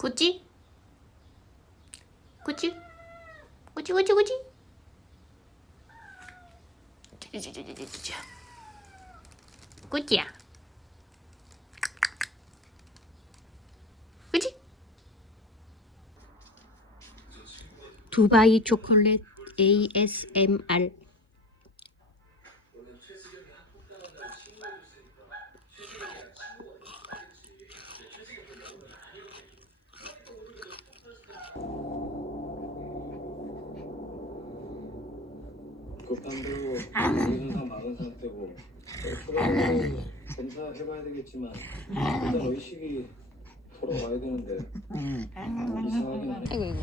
구찌? 구찌? 구찌 구찌 구찌? 구찌야. 구찌? 두바이 초콜릿 ASMR 급한 불고 이선상 막은 상태고 초반으로 검사해봐야 되겠지만 일단 의식이 돌아와야 되는데 이상하긴 하네 아이고 이거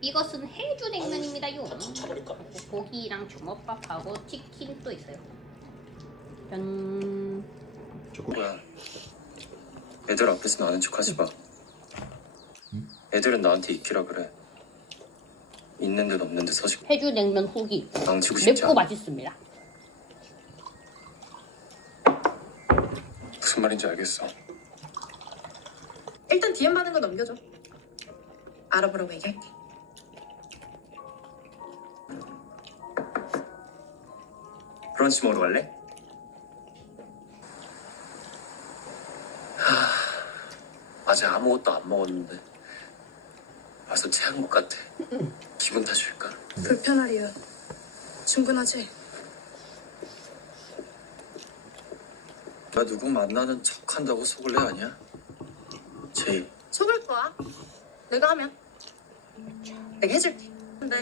이것은 해주 냉면입니다요. 고기랑 주먹밥하고 치킨 또 있어요. 짠. 뭐야 애들 앞에서 아는 척하지 마 애들은 나한테 익히라 그래 있는 듯 없는 듯 서식 해주 냉면 후기 망치고 싶지 맵고 않아 맛있습니다. 무슨 말인지 알겠어 일단 DM 받은 거 넘겨줘. 알아보라고 얘기할게. 브런치 먹으러 갈래? 아직 아무것도 안 먹었는데 벌써 체한 것 같아 기분 탓일까? 불편하리요. 충분하지? 나 누구 만나는 척 한다고 속을 래 아니야? 제이 속을 거야. 내가 하면. 내가 해줄게. 근데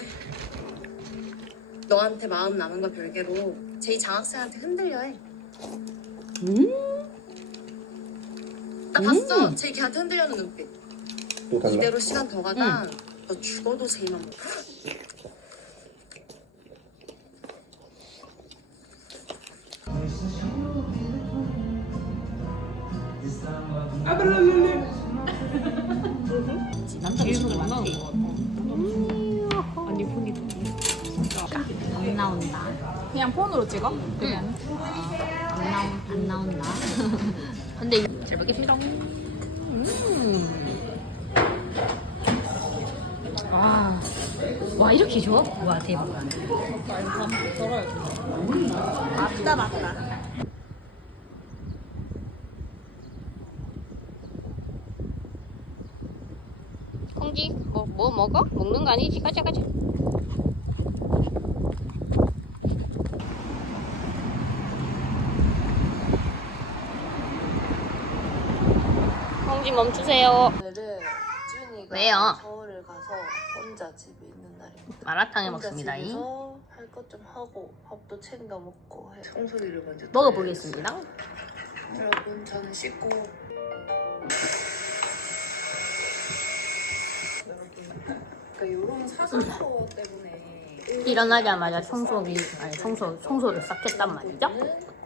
너한테 마음 남은 거 별개로 제이 장학생한테 흔들려 해. 음. 나 봤어. 제이 걔한테 흔들려는 눈빛. 또 달라? 이대로 시간 더 가다 너 죽어도 제이만 일부러 안 나온다. 그냥 폰으로 찍어? 그냥 안 나온 안 나온다. 근데 잘 먹겠습니다. 음. 와, 와 이렇게 좋아? 와 대박. 맞다 맞다 콩지 뭐 뭐 먹어? 먹는 거 아니지? 가자 가자. 지 멈추세요. 오늘은 준이가 왜요? 서울을 가서 혼자 집에 있는 날입니다. 마라탕 해 혼자 먹습니다. 집에서 할 것 좀 하고 밥도 챙겨 먹고 해. 청소기를 먼저 먹어보겠습니다. 여러분 저는 씻고 여러분 그러니까 이런 사소거 때문에 일어나자마자 청소기 아니 청소 청소를 싹 했단 말이죠.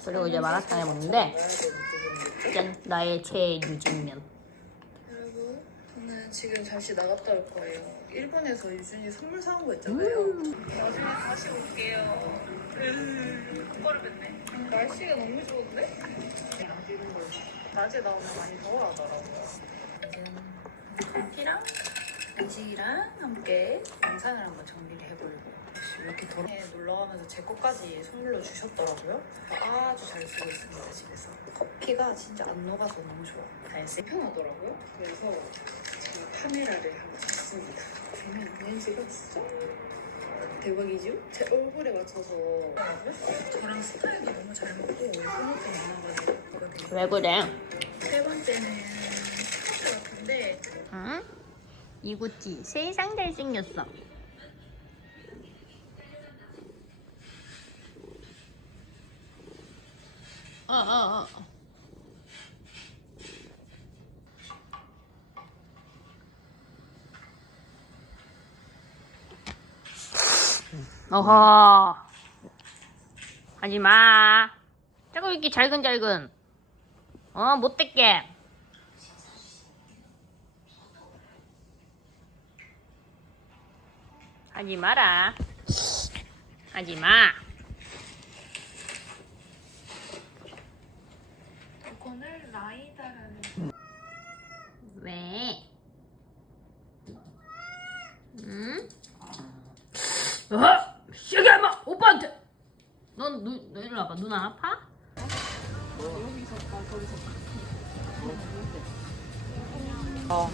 그리고 이제 마라탕 해 먹는데 짠 나의 최애 유진면. 지금 잠시 나갔다 올 거예요. 일본에서 유준이 선물 사온 거 있잖아요. 나중에 다시 올게요. 으, 똑바로 뵀네. 날씨가 너무 좋은데? 낮에 나오면 많이 더워하더라고요. 커피랑 간식이랑 함께 영상을 한번 정리를 해보려고 이렇게 더러 놀러 가면서 제 것까지 선물로 주셨더라고요. 아주 잘 쓰고 있습니다 집에서. 커피가 진짜 안 녹아서 너무 좋아. 잘 쓰. 편하더라고요. 그래서 카메라를 하나 샀습니다. 보면 렌즈가 진짜 대박이죠? 제 얼굴에 맞춰서 저랑 스타일도 너무 잘 맞고 옷도 많아가지고 왜 그래? 세 번째는 스커트 같은데 응? 이구찌 세상 잘생겼어. 어, 어, 어. 어 허. 하지 마. 자꾸 이렇게 잘근잘근. 어, 못됐게. 하지 마라. 하지 마. 이거는 라이다라는 왜? 응? 어? 시계 엄마 오빠한테. 넌 눈, 너 일로 와봐. 눈 안 아파? 어.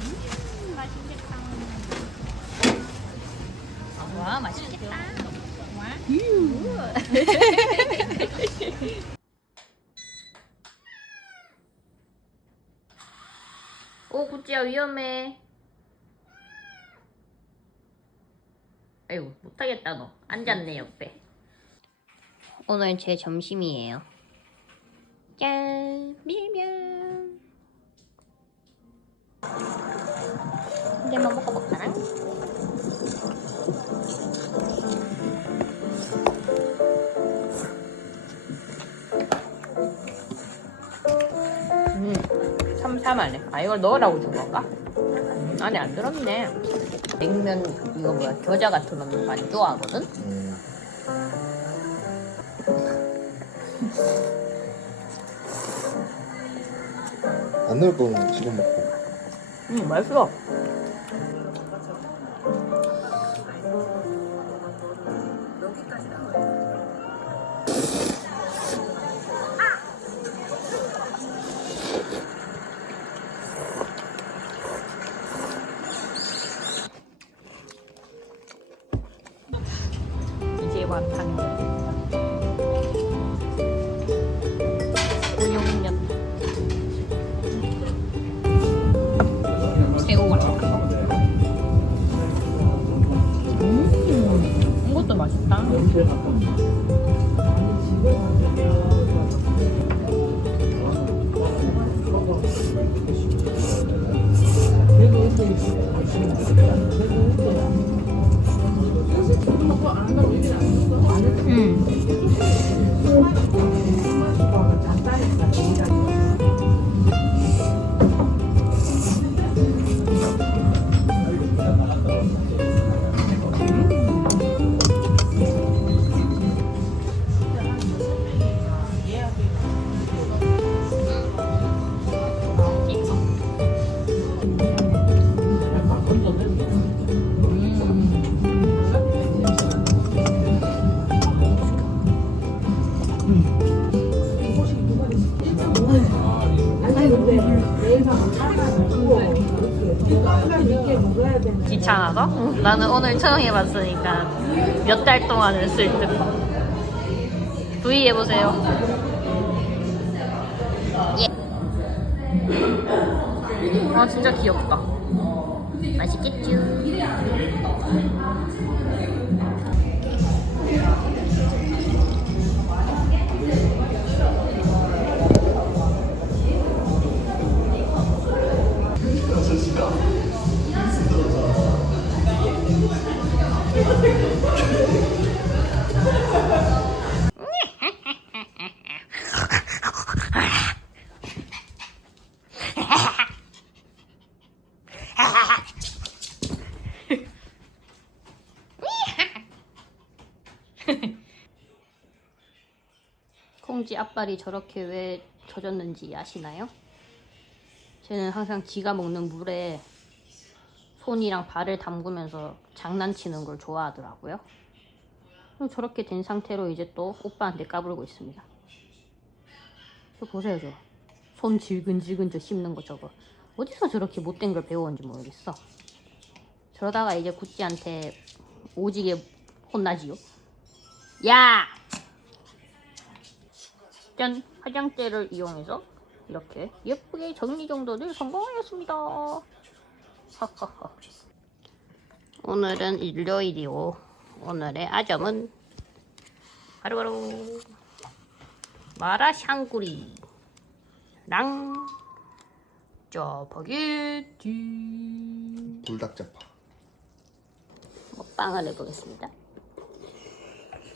음, 맛있겠다. 와 맛있겠다. 오 구찌야 위험해. 아이고 못하겠다 너. 앉았네 옆에. 오늘 제 점심이에요. 짠 밀면. 한 개만 먹어볼까나? 음, 참참하네. 아 이걸 넣으라고 준 건가? 음, 안에 안 들었네. 냉면 이거 뭐야 겨자 같은 거안 좋아하거든? 음. 안 넣을 거면 지금 먹고. 음 맛있어. 귀찮아서? 나는 오늘 처음 해봤으니까 몇 달 동안은 쓸 듯. V 해보세요. 예. 아 진짜 귀엽다. 맛있겠죠? 콩지 앞발이 저렇게 왜 젖었는지 아시나요? 쟤는 항상 지가 먹는 물에 손이랑 발을 담그면서 장난치는 걸 좋아하더라고요. 저렇게 된 상태로 이제 또 오빠한테 까불고 있습니다. 저 보세요, 저. 손 질근질근 저 씹는 거 저거. 어디서 저렇게 못된 걸 배워온지 모르겠어. 저러다가 이제 구찌한테 오지게 혼나지요. 야! 짠! 화장대를 이용해서 이렇게 예쁘게 정리정돈을 성공하였습니다. 하하하. 오늘은 일요일이오. 오늘의 아점은 바로바로 마라샹구리랑 짜파게티 불닭자파. 먹방을 해보겠습니다.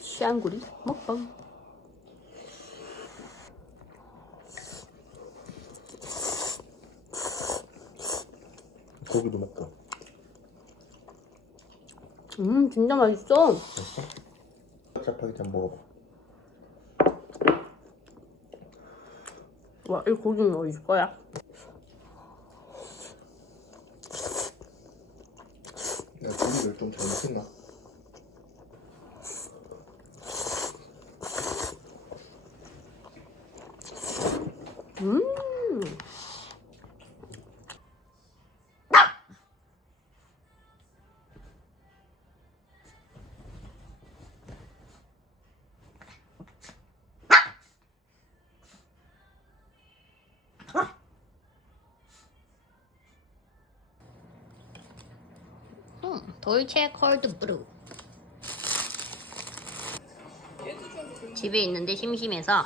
샹구리 먹방. 고기도 먹고. 음 진짜 맛있어. 됐어? 짜파게티 한번 먹어봐 와, 이 고기는 어디 거야? 내가 고기를 좀 잘못했나? 음. 돌체 콜드 브루. 집에 있는데 심심해서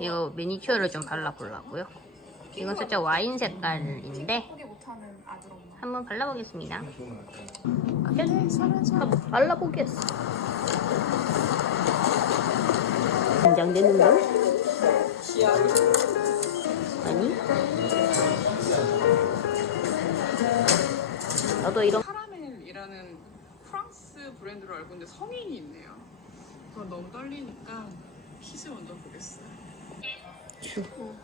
이거 매니큐어를 좀 발라보려고요. 이건 살짝 와인 색깔인데 한번 발라보겠습니다. 한번 발라보겠어. 긴장되는 걸? 나도 이런 카라멜이라는 프랑스 브랜드로 알고 있는데 성인이 있네요. 그건 너무 떨리니까 핏을 먼저 보겠어요.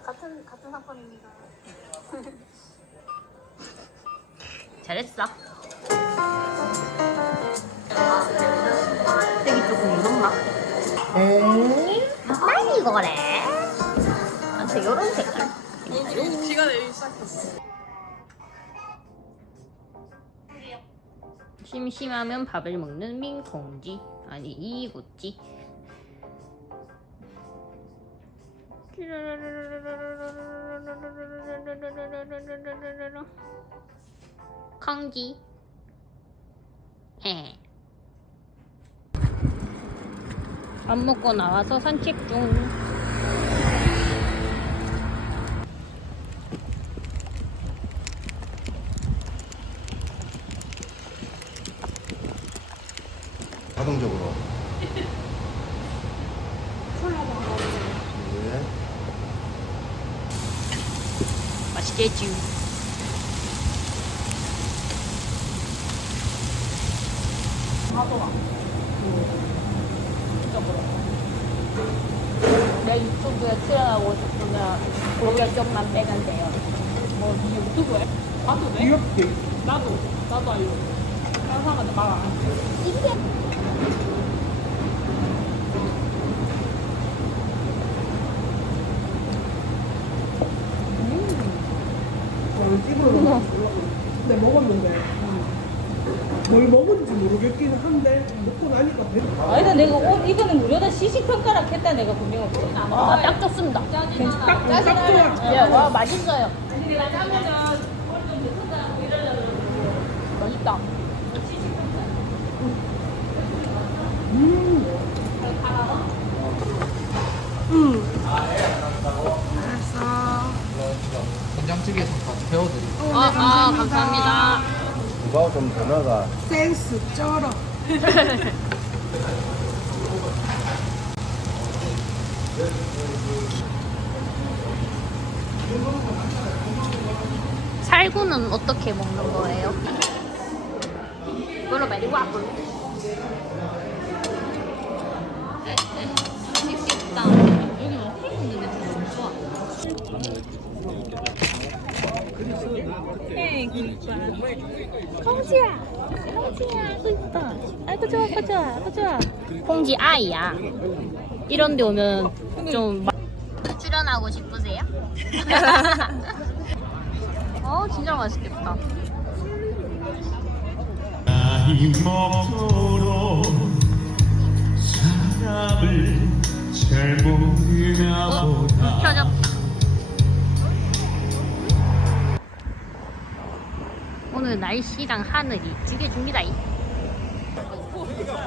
같은 같은 사건입니다. 잘했어. 색이 조금 이런가? 난 이거래. 나한테 이런 색깔. 비가 내리기 시작했어. 심심하면 밥을 먹는 민콩지. 아니 이구찌. 콩지. 에. 밥 먹고 나와서 산책 중. 자동적으로 네. 맛있겠지. 내 유튜브에 출연하고 싶으면 고개 좀만 빼면 돼요. 뭐 유튜브에? 봐도 돼? 나도 나도 알려. 말안 해. 내 먹었는데 뭘 먹은지 모르겠긴 한데 먹고 나니까 배가 아니다 내가 옷 이거는 무료다 시식 평가락 했다 내가 분명 없어. 아, 딱 좋습니다. 딱, 딱 좋아 예, 와, 맛있어요. 맛있다 잠깐 태워드릴게요 아, 아, 감사합니다. 누가 좀 변화가 센스 쩔어 살구는 어떻게 먹는 거예요? 그걸로 말이 와플. 맛있겠다. 여기 와플 먹는 냄새 너무 좋아. 콩지야, 콩지야, 아구 이뻐. 아구 좋아, 아구 좋아, 아구 좋아. 콩지 아이야. 이런 데 오면 좀 마- 출연하고 싶으세요? 어, 진짜 맛있겠다. 나이 먹도록 사람을 잘 모르나 어, 보다 켜져. 오늘 날씨랑 하늘이 죽여줍니다. 이.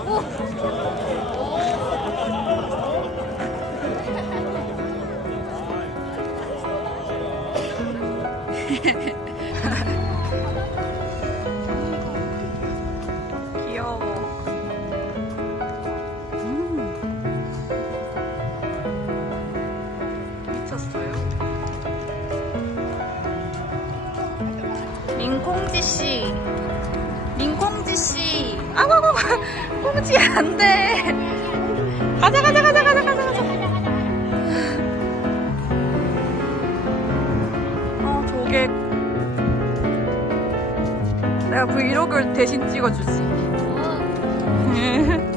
오. 꽁지 안 돼. 가자 가자 가자 가자 가자 가자. 아 조개. 내가 브이로그를 대신 찍어주지. 꽁지